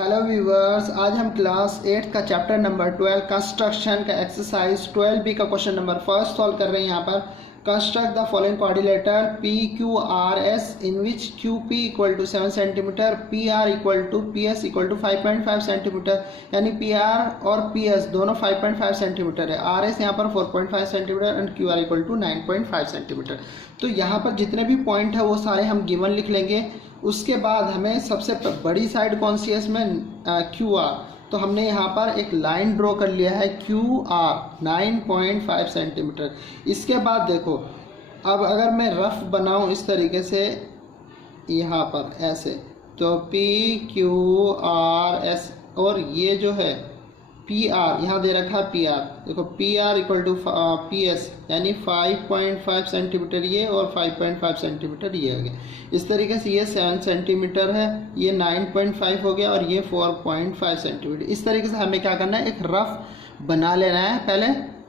Hello viewers, आज हम class 8 का चैप्टर नंबर 12 कंस्ट्रक्शन का एक्सरसाइज 12B का क्वेश्चन नंबर फर्स्ट सॉल्व कर रहे हैं। यहाँ पर construct the following coordinator P Q R S in which Q P equal to 7 centimetre, P R equal to P S equal to 5.5 centimetre. यानी P R और P S दोनों 5.5 centimetre है। R S यहाँ पर 4.5 centimetre and Q R equal to 9.5 centimetre. तो यहाँ पर जितने भी पॉइंट है वो सारे हम गिवन लिख लेंगे। उसके बाद हमें सबसे बड़ी साइड कौन सी है इसमें, क्यू आर। तो हमने यहाँ पर एक लाइन ड्रॉ कर लिया है क्यू आर 9.5 सेंटीमीटर। इसके बाद देखो, अब अगर मैं रफ बनाऊँ इस तरीके से यहाँ पर ऐसे, तो पी क्यू आर एस और ये जो है पी आर यहाँ दे रखा है पी आर। देखो P R equal to P S यानी 5.5 सेंटीमीटर ये और 5.5 सेंटीमीटर ये हो गया। इस तरीके से ये 7 सेंटीमीटर है, ये 9.5 हो गया और ये 4.5 सेंटीमीटर। इस तरीके से हमें क्या करना है, एक रफ बना लेना है पहले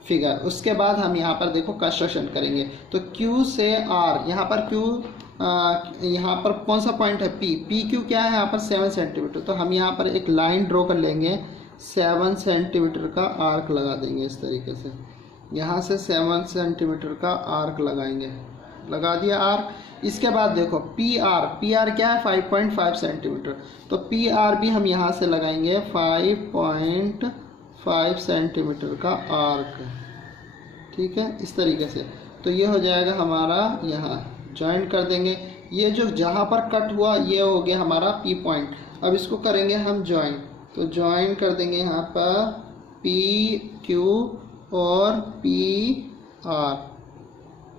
फिगर। उसके बाद हम यहाँ पर देखो कंस्ट्रक्शन करेंगे। तो Q से R, यहाँ पर Q यहाँ पर कौन सा पॉइंट है P, पी क्यू क्या है यहाँ पर 7 सेंटीमीटर। तो हम यहाँ पर एक लाइन ड्रॉ कर लेंगे, 7 सेंटीमीटर का आर्क लगा देंगे इस तरीके से। यहाँ से 7 सेंटीमीटर का आर्क लगाएंगे, लगा दिया आर्क। इसके बाद देखो पी आर क्या है 5.5 सेंटीमीटर। तो पी आर भी हम यहाँ से लगाएंगे 5.5 सेंटीमीटर का आर्क, ठीक है इस तरीके से। तो ये हो जाएगा हमारा, यहाँ ज्वाइंट कर देंगे। ये जो जहाँ पर कट हुआ ये हो गया हमारा पी पॉइंट। अब इसको करेंगे हम ज्वाइंट, तो ज्वाइन कर देंगे यहाँ पर पी क्यू और पी आर,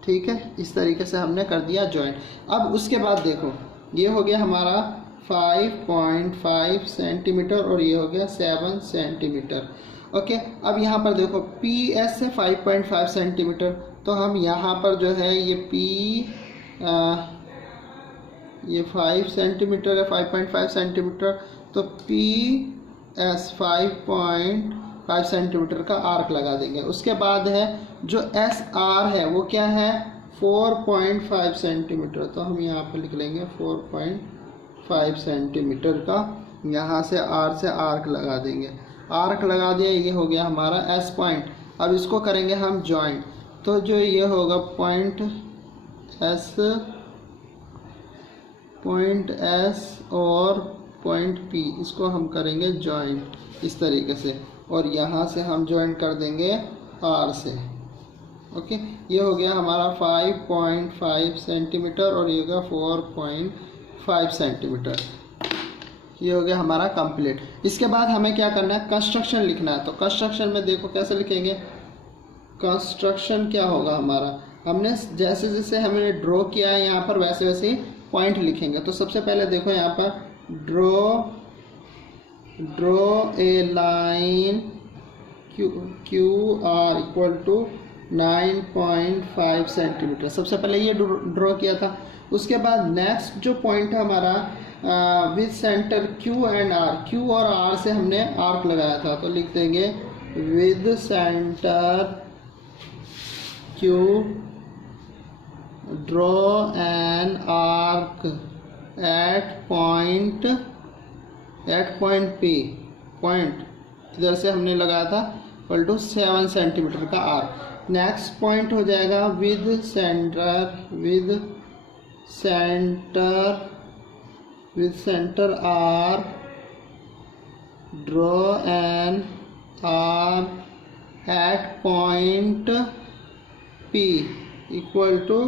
ठीक है इस तरीके से हमने कर दिया ज्वाइन। अब उसके बाद देखो ये हो गया हमारा 5.5 सेंटीमीटर और ये हो गया 7 सेंटीमीटर। ओके, अब यहाँ पर देखो पी एस से 5.5 सेंटीमीटर। तो हम यहाँ पर जो है ये 5 सेंटीमीटर है, 5.5 सेंटीमीटर। तो पी एस 5.5 सेंटीमीटर का आर्क लगा देंगे। उसके बाद है जो एस आर है वो क्या है 4.5 सेंटीमीटर। तो हम यहाँ पर लिख लेंगे 4.5 सेंटीमीटर का, यहाँ से आर से आर्क लगा देंगे। आर्क लगा दिया, ये हो गया हमारा एस पॉइंट। अब इसको करेंगे हम जॉइंट। तो जो ये होगा पॉइंट एस और पॉइंट पी, इसको हम करेंगे जॉइंट इस तरीके से। और यहाँ से हम जॉइंट कर देंगे आर से। ओके, ये हो गया हमारा 5.5 सेंटीमीटर और ये हो गया 4.5 सेंटीमीटर। ये हो गया हमारा कंप्लीट। इसके बाद हमें क्या करना है, कंस्ट्रक्शन लिखना है। तो कंस्ट्रक्शन में देखो कैसे लिखेंगे, कंस्ट्रक्शन क्या होगा हमारा, हमने जैसे जैसे हमने ड्रॉ किया है यहाँ पर वैसे वैसे ही पॉइंट लिखेंगे। तो सबसे पहले देखो यहाँ पर draw a line Q R equal to 9.5 centimetre. सबसे पहले ये ड्रॉ किया था। उसके बाद नेक्स्ट जो पॉइंट है हमारा with centre Q and R, Q और आर से हमने आर्क लगाया था। तो लिख देंगे with centre Q draw an arc at point P, point इधर से हमने लगाया था इक्वल टू 7 सेंटीमीटर का आर्क। नेक्स्ट पॉइंट हो जाएगा with centre R draw an arc at point P equal to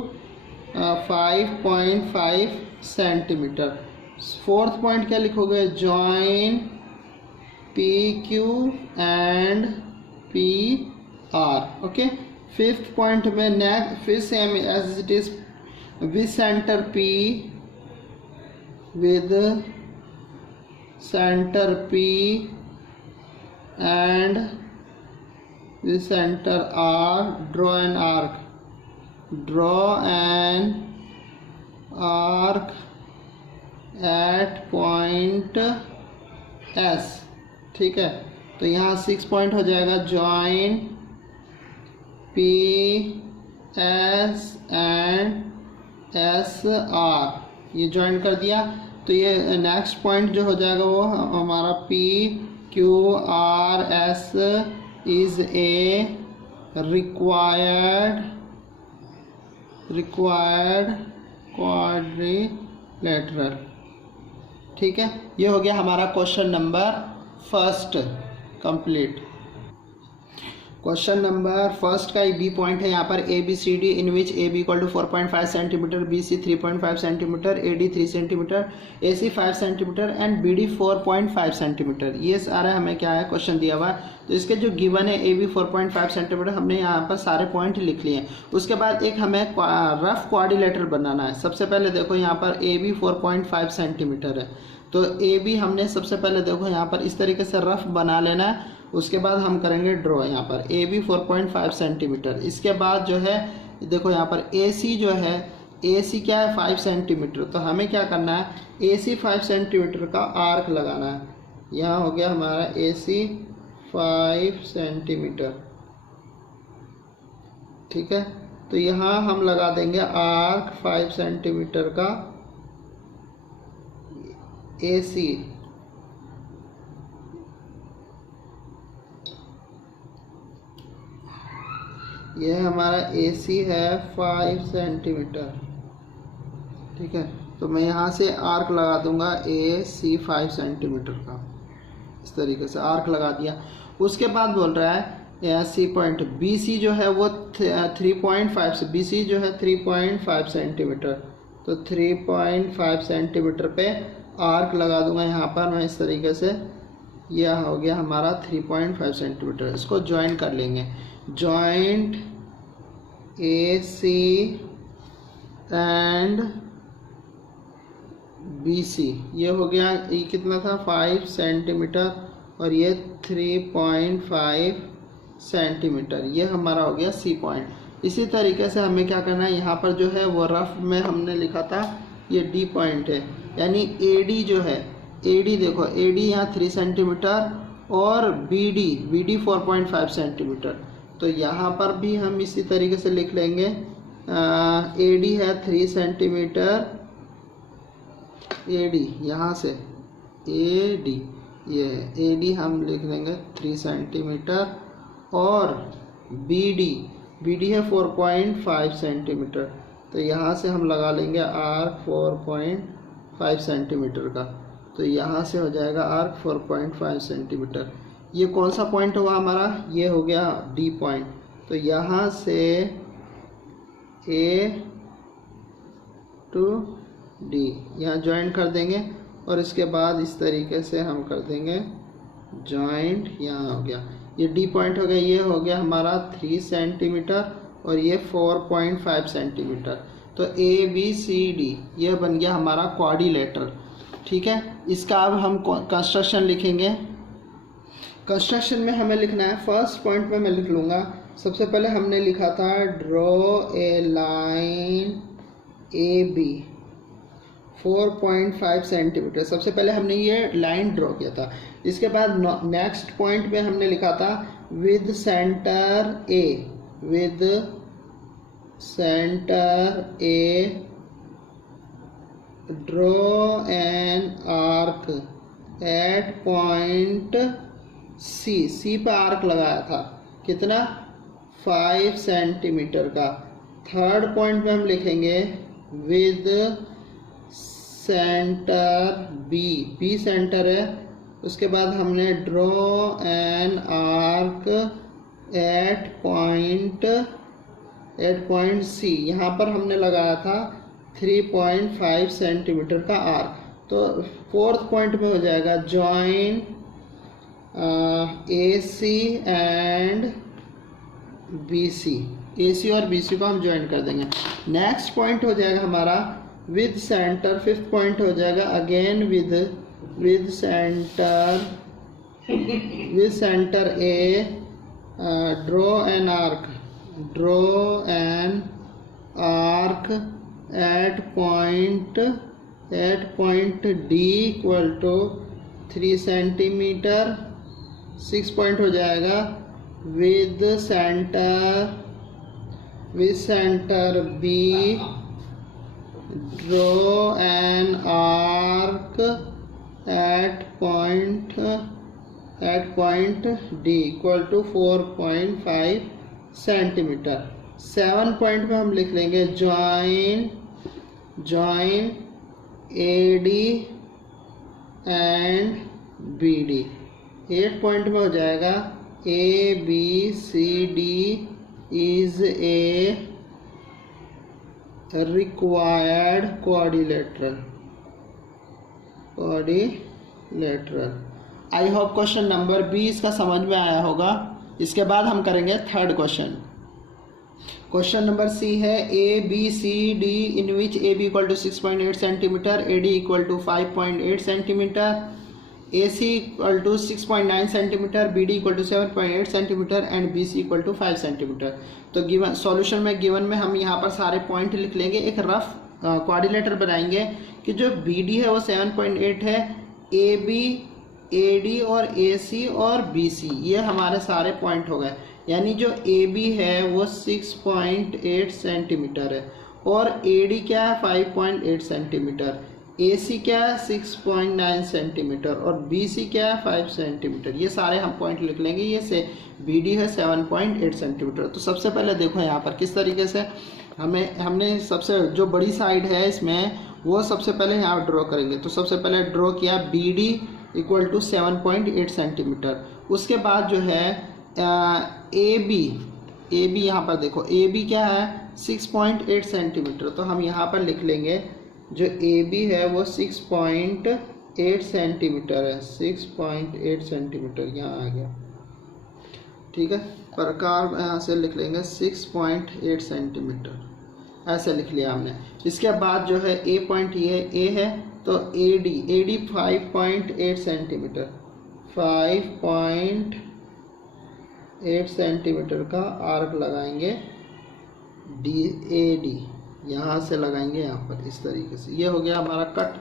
5.5 centimetre. Fourth point क्या लिखोगे, join P Q and P R. Okay, fifth point में फिर same as it is with centre P and with centre R draw an arc at point S, ठीक है। तो यहाँ 6 point हो जाएगा, join P S and S R, ये join कर दिया। तो ये नेक्स्ट पॉइंट जो हो जाएगा वो हमारा PQRS is a required quadrilateral. ठीक है, ये हो गया हमारा question number first complete. Question number first का बी पॉइंट है यहाँ पर ABCD in which AB equal to 4.5 centimetre, BC 3.5 centimetre, AD 3 centimetre, AC 5 centimetre and BD 4.5 centimetre. ये सारा हमें क्या है क्वेश्चन दिया हुआ है। तो इसके जो गिवन है AB 4.5 सेंटीमीटर, हमने यहाँ पर सारे पॉइंट लिख लिए हैं। उसके बाद एक हमें रफ क्वाड्रिलेटरल बनाना है। सबसे पहले देखो यहाँ पर AB 4.5 सेंटीमीटर है, तो AB हमने सबसे पहले देखो यहाँ पर इस तरीके से रफ बना लेना है। उसके बाद हम करेंगे ड्रॉ यहाँ पर AB 4.5 सेंटीमीटर। इसके बाद जो है देखो यहाँ पर AC जो है, AC क्या है 5 सेंटीमीटर, तो हमें क्या करना है AC 5 सेंटीमीटर का आर्क लगाना है। यहाँ हो गया हमारा AC 5 सेंटीमीटर। ठीक है, तो यहाँ हम लगा देंगे आर्क 5 सेंटीमीटर का AC। यह हमारा AC है 5 सेंटीमीटर। ठीक है, तो मैं यहाँ से आर्क लगा दूंगा AC 5 सेंटीमीटर का। इस तरीके से आर्क लगा दिया। उसके बाद बोल रहा है सी पॉइंट BC जो है वो 3.5 से, BC जो है 3.5 सेंटीमीटर, तो 3.5 सेंटीमीटर पे आर्क लगा दूंगा यहाँ पर मैं इस तरीके से। यह हो गया हमारा 3.5 सेंटीमीटर। इसको ज्वाइन कर लेंगे। जॉइंट AC एंड BC, ये हो गया, ये कितना था 5 सेंटीमीटर और ये 3.5 सेंटीमीटर। ये हमारा हो गया C पॉइंट। इसी तरीके से हमें क्या करना है, यहाँ पर जो है वो रफ में हमने लिखा था ये D पॉइंट है, यानी AD जो है, AD देखो AD यहाँ 3 सेंटीमीटर और BD 4.5 सेंटीमीटर। तो यहाँ पर भी हम इसी तरीके से लिख लेंगे। AD है 3 सेंटीमीटर, AD यहाँ से AD, ये AD हम लिख लेंगे 3 सेंटीमीटर और BD है 4.5 सेंटीमीटर। तो यहाँ से हम लगा लेंगे आर्क 4.5 सेंटीमीटर का। तो यहाँ से हो जाएगा आर्क 4.5 सेंटीमीटर। ये कौन सा पॉइंट हुआ हमारा, ये हो गया D पॉइंट। तो यहाँ से A to D यहाँ ज्वाइन कर देंगे और इसके बाद इस तरीके से हम कर देंगे जॉइंट। यहाँ हो गया ये D पॉइंट हो गया। ये हो गया हमारा 3 सेंटीमीटर और ये 4.5 सेंटीमीटर। तो ABCD ये बन गया हमारा क्वाड्रिलेटरल। ठीक है, इसका अब हम कंस्ट्रक्शन लिखेंगे। कंस्ट्रक्शन में हमें लिखना है, फर्स्ट पॉइंट में मैं लिख लूँगा। सबसे पहले हमने लिखा था draw a line AB 4.5 centimetre. सबसे पहले हमने ये लाइन ड्रॉ किया था। इसके बाद नेक्स्ट पॉइंट में हमने लिखा था with centre A draw an arc at point C पर आर्क लगाया था, कितना 5 सेंटीमीटर का। थर्ड पॉइंट में हम लिखेंगे विद सेंटर B सेंटर है। उसके बाद हमने draw an arc at point C, यहाँ पर हमने लगाया था 3.5 सेंटीमीटर का आर्क। तो फोर्थ पॉइंट में हो जाएगा जॉइन AC एंड AC और BC को हम ज्वाइन कर देंगे। नेक्स्ट पॉइंट हो जाएगा हमारा विद सेंटर। फिफ्थ पॉइंट हो जाएगा again with centre A draw an arc at point D equal to 3 centimetre. 6 point हो जाएगा with centre B draw an arc at point D equal to 4.5 centimetre. 7 point में हम लिख लेंगे join AD and BD। 8 point में हो जाएगा ABCD is a required quadrilateral। I hope question number 20 का समझ में आया होगा। इसके बाद हम करेंगे third question. Question number C है ABCD in which AB equal to 6.8 centimetre, AD equal to 5.8 centimetre, AC equal to 6.9 centimetre, BD equal to 7.8 centimetre and BC equal to 5 centimetre. तो गिवन सॉल्यूशन में given में हम यहाँ पर सारे point लिख लेंगे, एक रफ क्वाड्रिलेटर बनाएंगे कि जो BD है वो 7.8 है, AB, AD और AC और BC ये हमारे सारे पॉइंट हो गए। यानी जो AB है वो 6.8 सेंटीमीटर है और AD क्या है 5.8 सेंटीमीटर, AC क्या है 6.9 सेंटीमीटर और BC क्या है 5 सेंटीमीटर। ये सारे हम पॉइंट लिख लेंगे। ये से BD है 7.8 सेंटीमीटर। तो सबसे पहले देखो यहाँ पर किस तरीके से हमने सबसे जो बड़ी साइड है इसमें वो सबसे पहले यहाँ ड्रॉ करेंगे। तो सबसे पहले ड्रॉ किया BD इक्वल टू 7.8 सेंटीमीटर। उसके बाद जो है AB यहाँ पर देखो AB क्या है 6.8 सेंटीमीटर। तो हम यहाँ पर लिख लेंगे जो AB है वो 6.8 सेंटीमीटर है, 6.8 सेंटीमीटर यहाँ आ गया। ठीक है, प्रकार यहाँ से लिख लेंगे 6.8 सेंटीमीटर ऐसे लिख लिया हमने। इसके बाद जो है A पॉइंट ये A है तो AD 5.8 सेंटीमीटर, 5.8 सेंटीमीटर का आर्क लगाएंगे AD यहाँ से लगाएंगे यहाँ पर इस तरीके से। ये हो गया हमारा कट।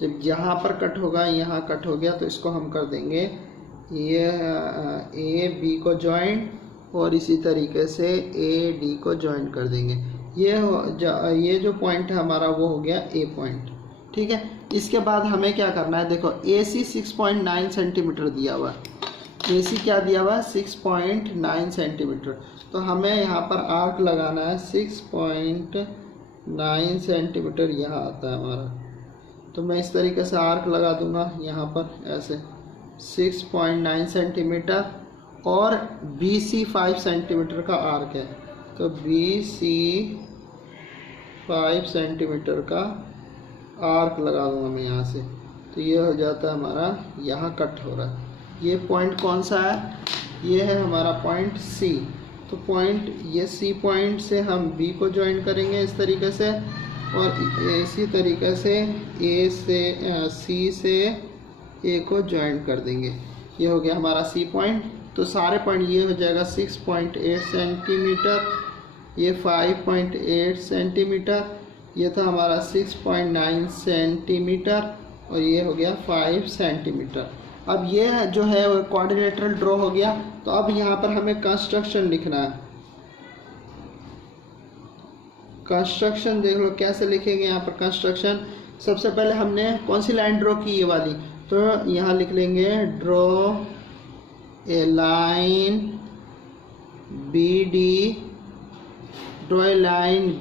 जब यहाँ पर कट होगा यहाँ कट हो गया तो इसको हम कर देंगे ये AB को जॉइन और इसी तरीके से AD को जॉइन कर देंगे। ये जो पॉइंट है हमारा वो हो गया A पॉइंट। ठीक है, इसके बाद हमें क्या करना है, देखो AC 6.9 सेंटीमीटर दिया हुआ है, AC क्या दिया हुआ है 6.9 सेंटीमीटर। तो हमें यहाँ पर आर्क लगाना है 6.9 सेंटीमीटर यहाँ आता है हमारा। तो मैं इस तरीके से आर्क लगा दूंगा यहाँ पर ऐसे 6.9 सेंटीमीटर और BC 5 सेंटीमीटर का आर्क है। तो BC 5 सेंटीमीटर का आर्क लगा दूंगा मैं यहाँ से। तो ये हो जाता है हमारा, यहाँ कट हो रहा है। ये पॉइंट कौन सा है, ये है हमारा पॉइंट C। तो पॉइंट ये C पॉइंट से हम B को ज्वाइन करेंगे इस तरीके से और इसी तरीके से C से A को ज्वाइन कर देंगे। ये हो गया हमारा C पॉइंट। तो सारे पॉइंट ये हो जाएगा 6.8 सेंटीमीटर, ये 5.8 सेंटीमीटर, ये था हमारा 6.9 सेंटीमीटर और ये हो गया 5 सेंटीमीटर। अब ये जो है क्वाड्रिलेटरल ड्रॉ हो गया। तो अब यहाँ पर हमें कंस्ट्रक्शन लिखना है। कंस्ट्रक्शन देख लो कैसे लिखेंगे यहाँ पर कंस्ट्रक्शन। सबसे पहले हमने कौन सी लाइन ड्रॉ की, ये वाली। तो यहाँ लिख लेंगे draw a line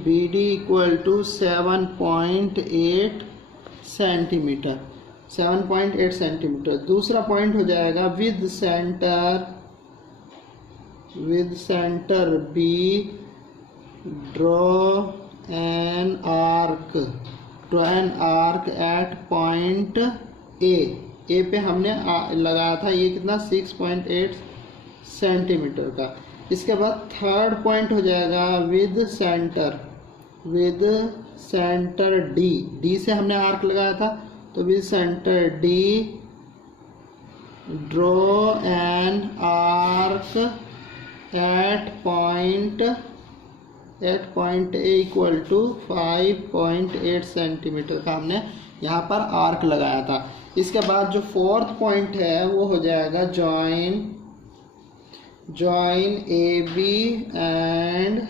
BD equal to 7.8 centimetre, 7.8 centimetre. दूसरा पॉइंट हो जाएगा with centre B draw an arc at point A पे हमने लगाया था, ये कितना 6.8 सेंटीमीटर का। इसके बाद थर्ड पॉइंट हो जाएगा विद सेंटर D से हमने आर्क लगाया था। तो with centre D draw an arc at point A equal to 5.8 centimetre का हमने यहाँ पर आर्क लगाया था। इसके बाद जो फोर्थ पॉइंट है वो हो जाएगा जॉइन AB एंड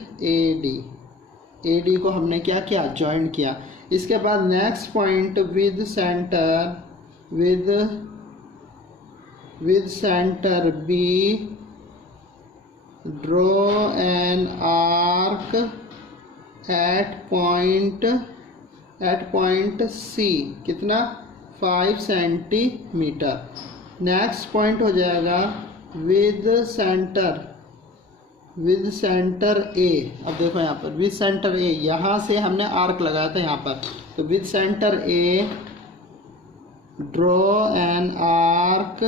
AD को हमने क्या किया, ज्वाइन किया। इसके बाद next point with centre B draw an arc at point C, कितना 5 सेंटीमीटर। नेक्स्ट पॉइंट हो जाएगा विद सेंटर ए। अब देखो यहाँ पर विद सेंटर ए, यहाँ से हमने आर्क लगाया था यहाँ पर, तो with centre A draw an arc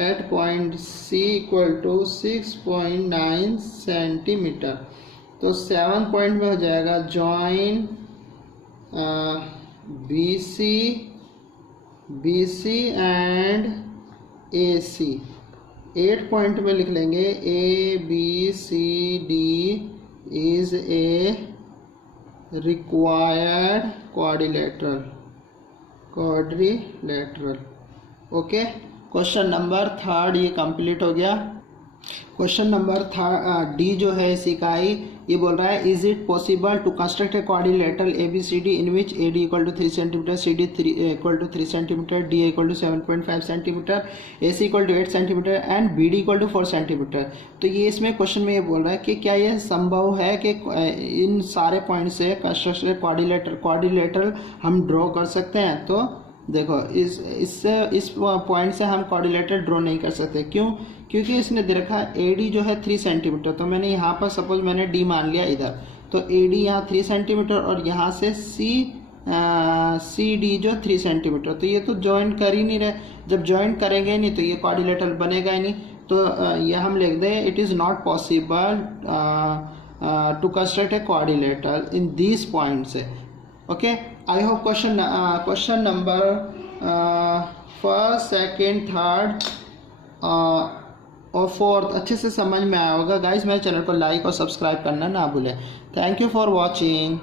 at point C equal to 6.9 centimetre. तो 7 पॉइंट में हो जाएगा join BC and AC। 8 point में लिख लेंगे ABCD is a required quadrilateral. Okay, question number 3 ये कंप्लीट हो गया। क्वेश्चन नंबर डी जो है इसी का ही, ये बोल रहा है is it possible to construct a quadrilateral ABCD in which AD equal to 3 centimetre, CD equal to 3 centimetre, DA equal to 7.5 centimetre, AC equal to 8 centimetre and BD equal to 4 centimetre. तो ये इसमें question में ये बोल रहा है कि क्या यह संभव है कि इन सारे पॉइंट से कंस्ट्रक्ट क्वाड्रिलेटरल हम ड्रॉ कर सकते हैं। तो देखो इस पॉइंट से हम क्वाड्रिलेटरल ड्रॉ नहीं कर सकते। क्यों? क्योंकि इसने दे रखा है AD जो है 3 सेंटीमीटर, तो मैंने यहाँ पर सपोज मैंने D मान लिया इधर, तो AD यहाँ 3 सेंटीमीटर और यहाँ से CD जो 3 सेंटीमीटर, तो ये तो जॉइंट कर ही नहीं रहे। जब जॉइंट करेंगे नहीं तो ये क्वाड्रिलेटरल बनेगा ही नहीं। तो ये हम लिख दें it is not possible to construct a quadrilateral in this point से। Okay, I hope question number 1st, 2nd, 3rd और 4th अच्छे से समझ में आया होगा। गाइस मेरे चैनल को लाइक और सब्सक्राइब करना ना भूलें। Thank you for watching.